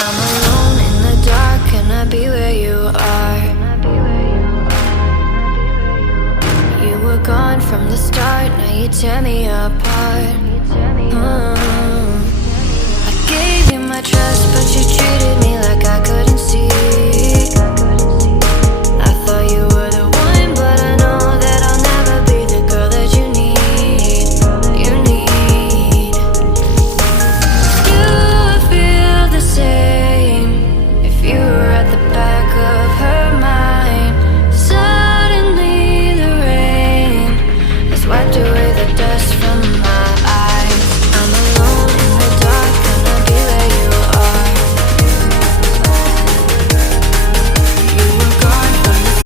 I'm alone in the dark, can I be where you are? You were gone from the start, now you tear me apart. I gave you my trust, but you treated me